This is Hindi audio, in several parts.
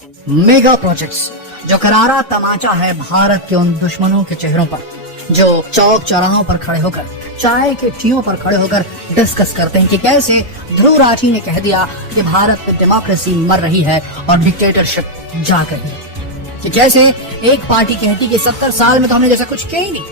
मेगा प्रोजेक्ट्स जो करारा तमाचा है भारत के उन दुश्मनों के चेहरों पर जो चौक चौराहों पर खड़े होकर चाय के टीयों पर खड़े होकर डिस्कस करते हैं कि कैसे ध्रुव राठी ने कह दिया कि भारत में डेमोक्रेसी मर रही है और डिक्टेटरशिप जाग रही है। कि कैसे एक पार्टी कहती कि 70 साल में तो हमने जैसा कुछ किया ही नहीं,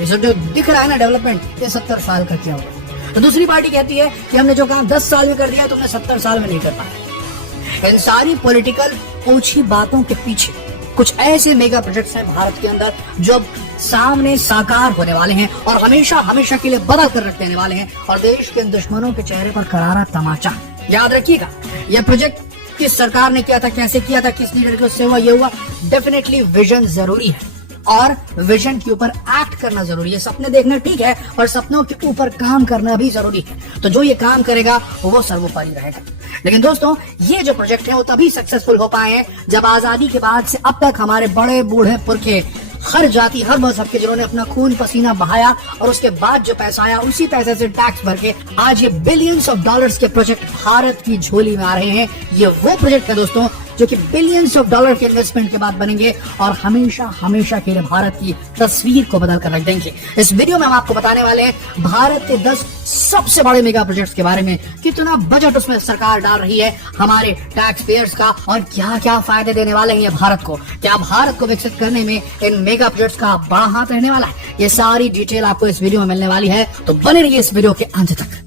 ये सब जो दिख रहा है ना डेवलपमेंट, ये 70 साल का क्या होगा। तो दूसरी पार्टी कहती है कि हमने जो काम 10 साल में कर दिया तुमने 70 साल में नहीं कर पाया। इन सारी पॉलिटिकल ओछी बातों के पीछे कुछ ऐसे मेगा प्रोजेक्ट्स हैं भारत के अंदर जो सामने साकार होने वाले हैं और हमेशा हमेशा के लिए बदल कर रख देने वाले हैं और देश के दुश्मनों के चेहरे पर करारा तमाचा। याद रखिएगा, यह प्रोजेक्ट किस सरकार ने किया था, कैसे किया था, किस लीडर को से हुआ, ये हुआ। डेफिनेटली विजन जरूरी है और विजन के ऊपर एक्ट करना जरूरी है। सपने देखना ठीक है और सपनों के ऊपर काम करना भी जरूरी है। तो जो ये काम करेगा वो सर्वोपरि रहेगा। लेकिन दोस्तों, ये जो प्रोजेक्ट है वो तभी सक्सेसफुल हो पाए हैं जब आजादी के बाद से अब तक हमारे बड़े बूढ़े पुरखे, हर जाति हर मजहब के जिन्होंने अपना खून पसीना बहाया और उसके बाद जो पैसा आया उसी पैसे से टैक्स भर के आज ये बिलियंस ऑफ डॉलर्स के प्रोजेक्ट भारत की झोली में आ रहे हैं। ये वो प्रोजेक्ट है दोस्तों जो कि बिलियंस ऑफ डॉलर के इन्वेस्टमेंट के बाद बनेंगे और हमेशा हमेशा के लिए भारत की तस्वीर को बदल कर रख देंगे। इस वीडियो में हम आपको बताने वाले हैं भारत के 10 सबसे बड़े मेगा प्रोजेक्ट्स के बारे में, कितना बजट उसमें सरकार डाल रही है हमारे टैक्स पेयर्स का और क्या क्या फायदे देने वाले हैं ये भारत को। क्या भारत को विकसित करने में इन मेगा प्रोजेक्ट्स का बड़ा हाथ रहने वाला है? ये सारी डिटेल आपको इस वीडियो में मिलने वाली है, तो बने रहिए इस वीडियो के अंत तक।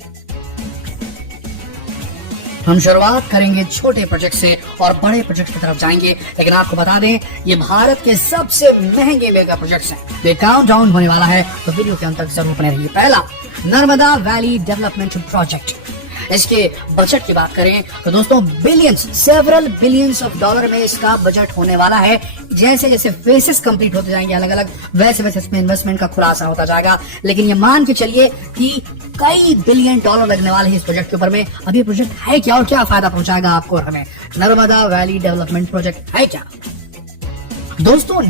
हम शुरुआत करेंगे छोटे प्रोजेक्ट से और बड़े प्रोजेक्ट की तरफ जाएंगे, लेकिन आपको बता दें ये भारत के सबसे महंगे मेगा प्रोजेक्ट्स हैं। ये काउंटडाउन होने वाला है, तो वीडियो के अंत तक जरूर बने रहिए। पहला, नर्मदा वैली डेवलपमेंट प्रोजेक्ट। इसके बजट की बात करें तो दोस्तों सेवरल बिलियंस ऑफ डॉलर में इसका बजट होने वाला है। जैसे जैसे फेसेस कंप्लीट होते जाएंगे अलग अलग, वैसे वैसे इसमें इन्वेस्टमेंट का खुलासा होता जाएगा। लेकिन ये मान के चलिए कि कई बिलियन डॉलर लगने वाले हैं इस प्रोजेक्ट के ऊपर में। अब ये प्रोजेक्ट है क्या और क्या फायदा पहुंचाएगा आपको और हमें? नर्मदा वैली डेवलपमेंट प्रोजेक्ट है क्या दोस्तों?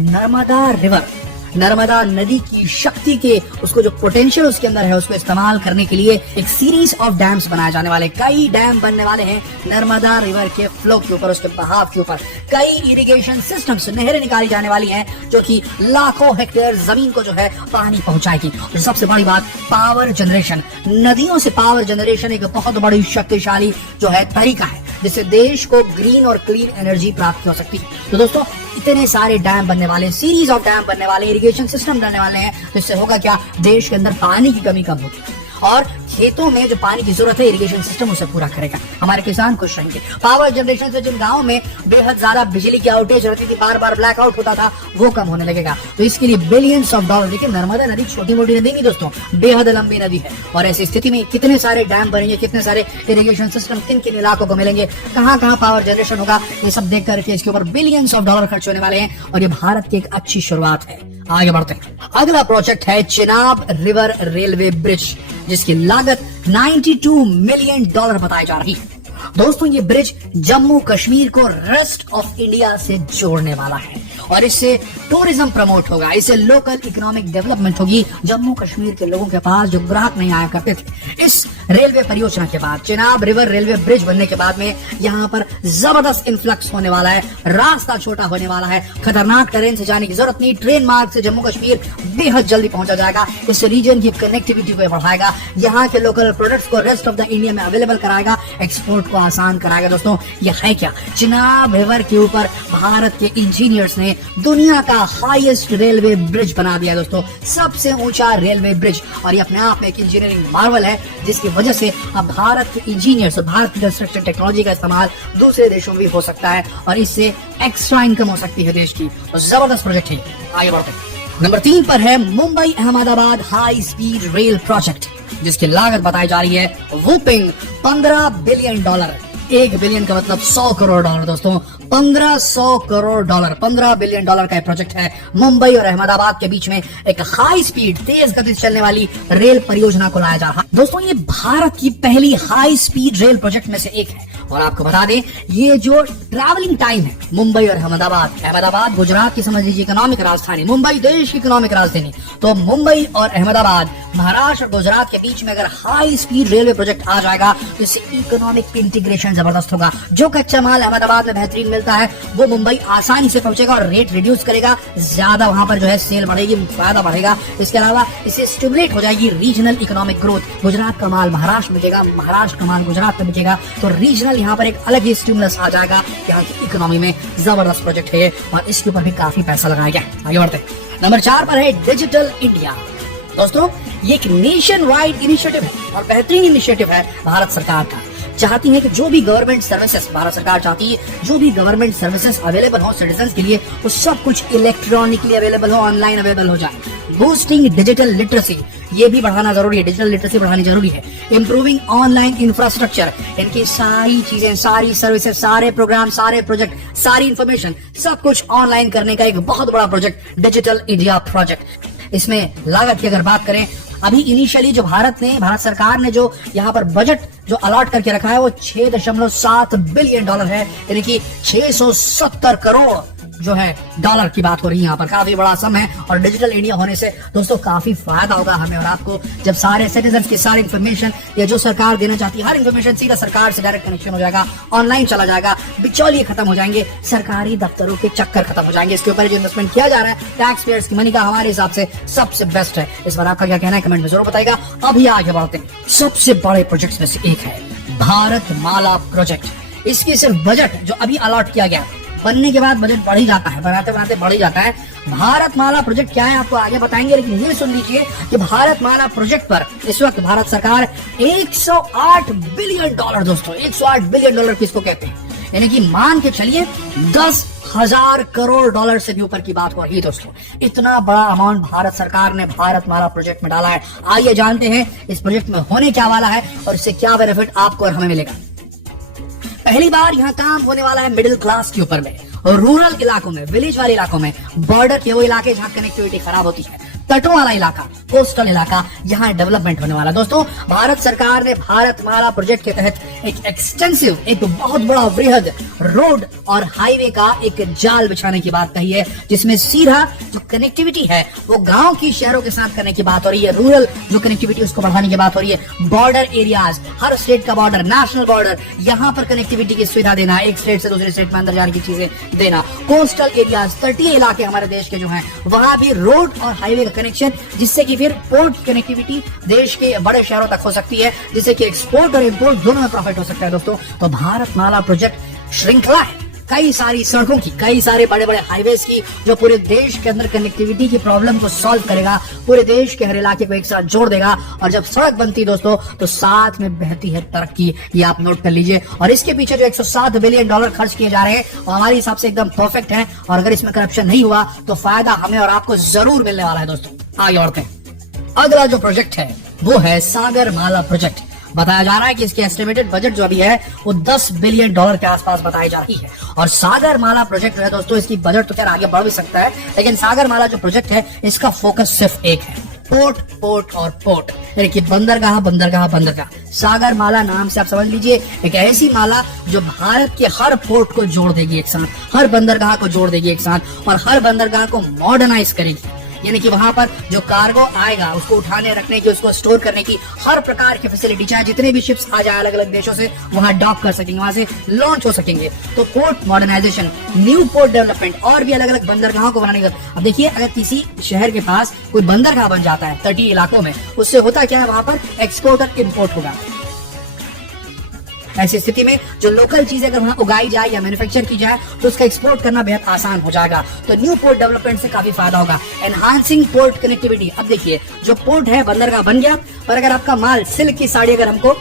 नर्मदा नदी की शक्ति के उसको जो पोटेंशियल उसके अंदर है उसको इस्तेमाल करने के लिए एक सीरीज ऑफ डैम्स बनाए जाने वाले, कई डैम बनने वाले हैं नर्मदा रिवर के फ्लो के ऊपर, उसके बहाव के ऊपर। कई इरिगेशन सिस्टम्स, नहरें निकाली जाने वाली हैं जो कि लाखों हेक्टेयर जमीन को जो है पानी पहुंचाएगी। और सबसे बड़ी बात, पावर जनरेशन। नदियों से पावर जनरेशन एक बहुत बड़ी शक्तिशाली जो है तरीका है जिससे देश को ग्रीन और क्लीन एनर्जी प्राप्त हो सकती है। तो दोस्तों, इतने सारे डैम बनने वाले हैं, सीरीज ऑफ डैम बनने वाले, इरिगेशन सिस्टम बनने वाले हैं, तो इससे होगा क्या? देश के अंदर पानी की कमी कम होगी और खेतों में जो पानी की जरूरत है इरिगेशन सिस्टम उसे पूरा करेगा। हमारे किसान खुश रहेंगे। पावर जनरेशन से जिन गाँव में बेहद ज्यादा बिजली की आउटेज रहती थी, बार बार ब्लैकआउट होता था, वो कम होने लगेगा। तो इसके लिए बिलियंस ऑफ डॉलर। देखिए, नर्मदा नदी छोटी मोटी नदी नहीं दोस्तों, बेहद लंबी नदी है और ऐसी स्थिति में कितने सारे डैम बनेंगे, कितने सारे इरिगेशन सिस्टम किन किन इलाकों को मिलेंगे, कहाँ कहाँ पावर जनरेशन होगा, ये सब देख करके इसके ऊपर बिलियंस ऑफ डॉलर खर्च होने वाले हैं और ये भारत की एक अच्छी शुरुआत है। आगे बढ़ते हैं। अगला प्रोजेक्ट है चिनाब रिवर रेलवे ब्रिज, जिसकी लागत 92 मिलियन डॉलर बताई जा रही है। दोस्तों, ये ब्रिज जम्मू कश्मीर को रेस्ट ऑफ इंडिया से जोड़ने वाला है और इससे टूरिज्म प्रमोट होगा, इससे लोकल इकोनॉमिक डेवलपमेंट होगी। जम्मू कश्मीर के लोगों के पास जो ग्राहक नहीं आया करते थे, इस रेलवे परियोजना के बाद, चिनाब रिवर रेलवे ब्रिज बनने के बाद में यहाँ पर जबरदस्त इन्फ्लक्स होने वाला है। रास्ता छोटा होने वाला है, खतरनाक ट्रेन से जाने की जरूरत नहीं, ट्रेन मार्ग से जम्मू कश्मीर बेहद जल्दी पहुंचा जाएगा। इससे रीजन की कनेक्टिविटी को बढ़ाएगा, यहाँ के लोकल प्रोडक्ट्स को रेस्ट ऑफ द इंडिया में अवेलेबल कराएगा, एक्सपोर्ट को आसान कराएगा। दोस्तों, ये है क्या? चिनाब रिवर के ऊपर भारत के इंजीनियर्स ने दुनिया का हाईएस्ट रेलवे ब्रिज बना दिया दोस्तों, सबसे ऊंचा रेलवे ब्रिज। और ये अपने आप में एक इंजीनियरिंग मार्वल है जिसकी वजह से अब भारत के इंजीनियर्स और भारत की कंस्ट्रक्शन टेक्नोलॉजी का इस्तेमाल दूसरे देशों में भी हो सकता है और इससे एक्स्ट्रा इनकम हो सकती है देश की। तो जबरदस्त प्रोजेक्ट है। आगे बढ़ते हैं। नंबर 3 पर है Mumbai Ahmedabad high speed rail project, जिसकी लागत बताई जा रही है वूपिंग 15 बिलियन डॉलर। 1 बिलियन का मतलब 100 करोड़ डॉलर दोस्तों, 1500 करोड़ डॉलर, 15 बिलियन डॉलर का प्रोजेक्ट है। मुंबई और अहमदाबाद के बीच में एक हाई स्पीड, तेज गति से चलने वाली रेल परियोजना को लाया जा रहा है। दोस्तों, ये भारत की पहली हाई स्पीड रेल प्रोजेक्ट में से एक है और आपको बता दें ये जो ट्रैवलिंग टाइम है मुंबई और अहमदाबाद गुजरात की समझ लीजिए इकोनॉमिक राजधानी, मुंबई देश की इकोनॉमिक राजधानी, तो मुंबई और अहमदाबाद महाराष्ट्र और गुजरात के बीच में अगर हाई स्पीड रेलवे प्रोजेक्ट आ जाएगा तो इससे इकोनॉमिक इंटीग्रेशन जबरदस्त होगा। जो कच्चा माल अहमदाबाद में बेहतरीन मिलता है वो मुंबई आसानी से पहुंचेगा और रेट रिड्यूस करेगा, ज्यादा वहां पर जो है सेल बढ़ेगी, फायदा बढ़ेगा। इसके अलावा इससे स्टिमुलेट हो जाएगी रीजनल इकोनॉमिक ग्रोथ। गुजरात का माल महाराष्ट्र में बिकेगा, महाराष्ट्र का माल गुजरात में बिकेगा, तो रीजनल यहाँ पर एक अलग ही स्टिमुलस आ जाएगा। यहाँ की इकोनॉमी में जबरदस्त प्रोजेक्ट है और इसके ऊपर भी काफी पैसा लगाया गया। आगे बढ़ते हैं। नंबर 4 पर है डिजिटल इंडिया। दोस्तों ये एक नेशन वाइड इनिशिएटिव है और बेहतरीन इनिशिएटिव है भारत सरकार का। चाहती है कि जो भी गवर्नमेंट सर्विसेज भारत सरकार चाहती है, जो भी गवर्नमेंट सर्विसेज अवेलेबल हो सिटीजंस के लिए, वो सब कुछ इलेक्ट्रॉनिकली अवेलेबल हो, ऑनलाइन अवेलेबल हो जाए। बूस्टिंग डिजिटल लिटरेसी, ये भी बढ़ाना जरूरी है, डिजिटल लिटरेसी बढ़ानी जरूरी है। इंप्रूविंग ऑनलाइन इंफ्रास्ट्रक्चर, इनकी सारी चीजें, सारी सर्विसेज, सारे प्रोग्राम, सारे प्रोजेक्ट, सारी इंफॉर्मेशन, सब कुछ ऑनलाइन करने का एक बहुत बड़ा प्रोजेक्ट डिजिटल इंडिया प्रोजेक्ट। इसमें लागत की अगर बात करें, अभी इनिशियली जो भारत सरकार ने जो यहाँ पर बजट जो अलॉट करके रखा है वो $6.7 बिलियन है, यानी कि 670 करोड़ जो है डॉलर की बात हो रही है। यहाँ पर काफी बड़ा सम है और डिजिटल इंडिया होने से दोस्तों काफी फायदा होगा हमें और आपको। जब सारे सिटीजन की सारी इन्फॉर्मेशन या जो सरकार देना चाहती है हर इन्फॉर्मेशन सीधा सरकार से डायरेक्ट कनेक्शन हो जाएगा, ऑनलाइन चला जाएगा, बिचौलिए खत्म हो जाएंगे, सरकारी दफ्तरों के चक्कर खत्म हो जाएंगे। इसके ऊपर जो इन्वेस्टमेंट किया जा रहा है टैक्स पेयर्स की मनी का, हमारे हिसाब से सबसे बेस्ट है। इस बार आपका क्या कहना है कमेंट में जरूर बताएगा। अभी आगे बढ़ते हैं। सबसे बड़े प्रोजेक्ट में से एक है भारत माला प्रोजेक्ट। इसकी सिर्फ बजट जो अभी अलॉट किया गया, बनने के बाद बजट बढ़ ही जाता है, बनाते बनाते बढ़ ही जाता है। भारत माला प्रोजेक्ट क्या है आपको आगे बताएंगे, लेकिन ये सुन लीजिए कि भारत माला प्रोजेक्ट पर इस वक्त भारत सरकार $108 बिलियन, दोस्तों $108 बिलियन किसको कहते हैं, यानी कि मान के चलिए 10,000 करोड़ डॉलर से भी ऊपर की बात हो रही है। दोस्तों इतना बड़ा अमाउंट भारत सरकार ने भारत माला प्रोजेक्ट में डाला है। आइए जानते हैं इस प्रोजेक्ट में होने क्या वाला है और इससे क्या बेनिफिट आपको और हमें मिलेगा। पहली बार यहाँ काम होने वाला है मिडिल क्लास के ऊपर में और रूरल इलाकों में, विलेज वाले इलाकों में, बॉर्डर के वो इलाके जहाँ कनेक्टिविटी खराब होती है, तटों वाला इलाका, कोस्टल इलाका, यहाँ डेवलपमेंट होने वाला। दोस्तों भारत सरकार ने भारत माला प्रोजेक्ट के तहत एक एक्सटेंसिव, एक बहुत बड़ा वृहद रोड और हाईवे का एक जाल बिछाने की बात कही है, जिसमें सीधा जो कनेक्टिविटी है वो गांव की शहरों के साथ करने की बात हो रही है, रूरल जो कनेक्टिविटी उसको बढ़ाने की बात हो रही है, बॉर्डर एरियाज, हर स्टेट का बॉर्डर, नेशनल बॉर्डर, यहाँ पर कनेक्टिविटी की सुविधा देना, एक स्टेट से दूसरे स्टेट में अंदर जाने की चीजें देना, कोस्टल एरियाज, तटीय इलाके हमारे देश के जो हैं वहां भी रोड और हाईवे का कनेक्शन, जिससे कि फिर पोर्ट कनेक्टिविटी देश के बड़े शहरों तक हो सकती है, जिससे कि एक्सपोर्ट और इंपोर्ट दोनों में प्रॉफिट हो सकता है। दोस्तों तो भारत माला प्रोजेक्ट श्रृंखला है कई सारी सड़कों की, कई सारे बड़े बड़े हाईवेज की, जो पूरे देश के अंदर कनेक्टिविटी की प्रॉब्लम को सॉल्व करेगा, पूरे देश के हर इलाके को एक साथ जोड़ देगा। और जब सड़क बनती दोस्तों तो साथ में बहती है तरक्की, ये आप नोट कर लीजिए। और इसके पीछे जो $107 बिलियन खर्च किए जा रहे हैं वो हमारे हिसाब से एकदम परफेक्ट है और अगर इसमें करप्शन नहीं हुआ तो फायदा हमें और आपको जरूर मिलने वाला है। दोस्तों आगे बढ़ते हैं। अगला जो प्रोजेक्ट है वो है सागर माला प्रोजेक्ट। बताया जा रहा है कि इसके एस्टिमेटेड बजट जो अभी है वो $10 बिलियन के आसपास बताई जा रही है। और सागर माला प्रोजेक्ट है दोस्तों, इसकी बजट तो खैर आगे बढ़ भी सकता है, लेकिन सागर माला जो प्रोजेक्ट है इसका फोकस सिर्फ एक है, पोर्ट, पोर्ट और पोर्ट, यानी कि बंदरगाह, बंदरगाह, बंदरगाह। सागर माला नाम से आप समझ लीजिए एक ऐसी माला जो भारत के हर पोर्ट को जोड़ देगी एक साथ, हर बंदरगाह को जोड़ देगी एक साथ और हर बंदरगाह को मॉडर्नाइज करेगी, यानी कि वहां पर जो कार्गो आएगा उसको उठाने रखने की, उसको स्टोर करने की हर प्रकार की फैसिलिटी, चाहे जितने भी शिप्स आ जाए अलग अलग देशों से वहां डॉक कर सकेंगे, वहां से लॉन्च हो सकेंगे। तो port modernization, new port development और भी अलग अलग बंदरगाहों को बनाने का। अब देखिए अगर किसी शहर के पास कोई बंदरगाह बन जाता है तटीय इलाकों में, उससे होता क्या है, वहां पर एक्सपोर्ट और इम्पोर्ट होगा। ऐसी स्थिति में जो लोकल चीजें अगर वहां उगाई जाए या मैन्युफैक्चर की जाए तो उसका एक्सपोर्ट करना बेहद आसान हो जाएगा। तो न्यू पोर्ट डेवलपमेंट से काफी फायदा होगा। एनहांसिंग पोर्ट कनेक्टिविटी, अब देखिए जो पोर्ट है बंदरगाह बन गया, पर अगर आपका माल, सिल्क की साड़ी अगर हमको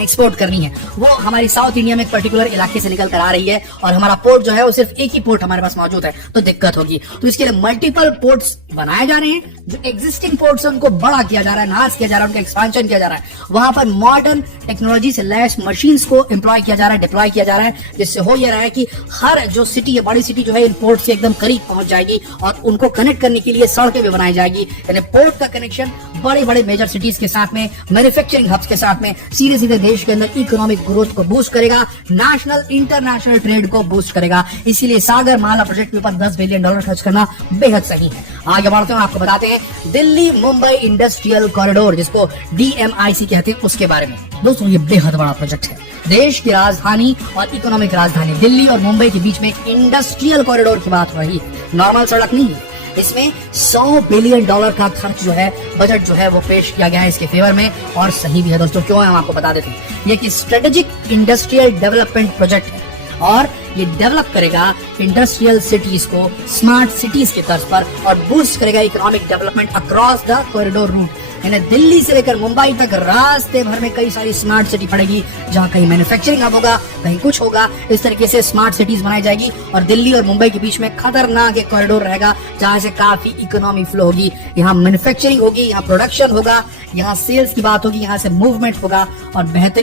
एक्सपोर्ट करनी है, वो हमारी साउथ इंडिया में एक पर्टिकुलर इलाके से निकल कर आ रही है और हमारा पोर्ट जो है वो सिर्फ एक ही पोर्ट हमारे पास मौजूद है, तो दिक्कत होगी। तो इसके लिए मल्टीपल पोर्ट्स बनाए जा रहे हैं, जो एग्जिस्टिंग पोर्ट्स है उनको बड़ा किया जा रहा है, नाश किया जा रहा है, उनका एक्सपेंशन किया जा रहा है, वहां पर मॉडर्न टेक्नोलॉजी से लैस मशीन्स को एम्प्लॉय किया जा रहा है, डिप्लॉय किया जा रहा है, जिससे हो ये रहा है कि हर जो सिटी है, बड़ी सिटी जो है इन पोर्ट से एकदम करीब पहुंच जाएगी और उनको कनेक्ट करने के लिए सड़कें भी बनाई जाएगी। यानी पोर्ट का कनेक्शन बड़े बड़े मेजर सिटीज के साथ में, मैन्युफैक्चरिंग हब्स के साथ में, सीधे सीधे देश के अंदर इकोनॉमिक ग्रोथ को बूस्ट करेगा, नेशनल इंटरनेशनल ट्रेड को बूस्ट करेगा। इसीलिए सागर माला प्रोजेक्ट के ऊपर $10 बिलियन खर्च करना बेहद सही है। आगे बढ़ते हैं, आपको बताते हैं दिल्ली मुंबई इंडस्ट्रियल कॉरिडोर, जिसको DMIC कहते हैं, उसके बारे में। दोस्तों, ये बेहद बड़ा प्रोजेक्ट है। देश की राजधानी और इकोनॉमिक राजधानी दिल्ली और मुंबई के बीच में एक इंडस्ट्रियल कॉरिडोर की बात हो रही है, नॉर्मल सड़क नहीं है। इसमें $100 बिलियन का खर्च जो है, बजट जो है वो पेश किया गया है इसके फेवर में, और सही भी है दोस्तों। क्यों है हम आपको बता देते हैं। ये कि स्ट्रेटेजिक इंडस्ट्रियल डेवलपमेंट प्रोजेक्ट है और ये डेवलप करेगा इंडस्ट्रियल सिटीज को स्मार्ट सिटीज के तर्ज पर और बूस्ट करेगा economic development across the corridor route. यानी दिल्ली से लेकर मुंबई तक रास्ते भर में कई सारी स्मार्ट सिटी पड़ेगी, जहाँ कहीं मैन्युफैक्चरिंग हब होगा, कहीं कुछ होगा। इस तरीके से स्मार्ट सिटीज बनाई जाएगी और दिल्ली और मुंबई के बीच में खतरनाक एक कॉरिडोर रहेगा, जहाँ से काफी इकोनॉमी फ्लो होगी। यहाँ मैन्युफैक्चरिंग होगी, यहाँ प्रोडक्शन होगा, यहाँ सेल्स की बात होगी, यहाँ से मूवमेंट होगा और बेहतर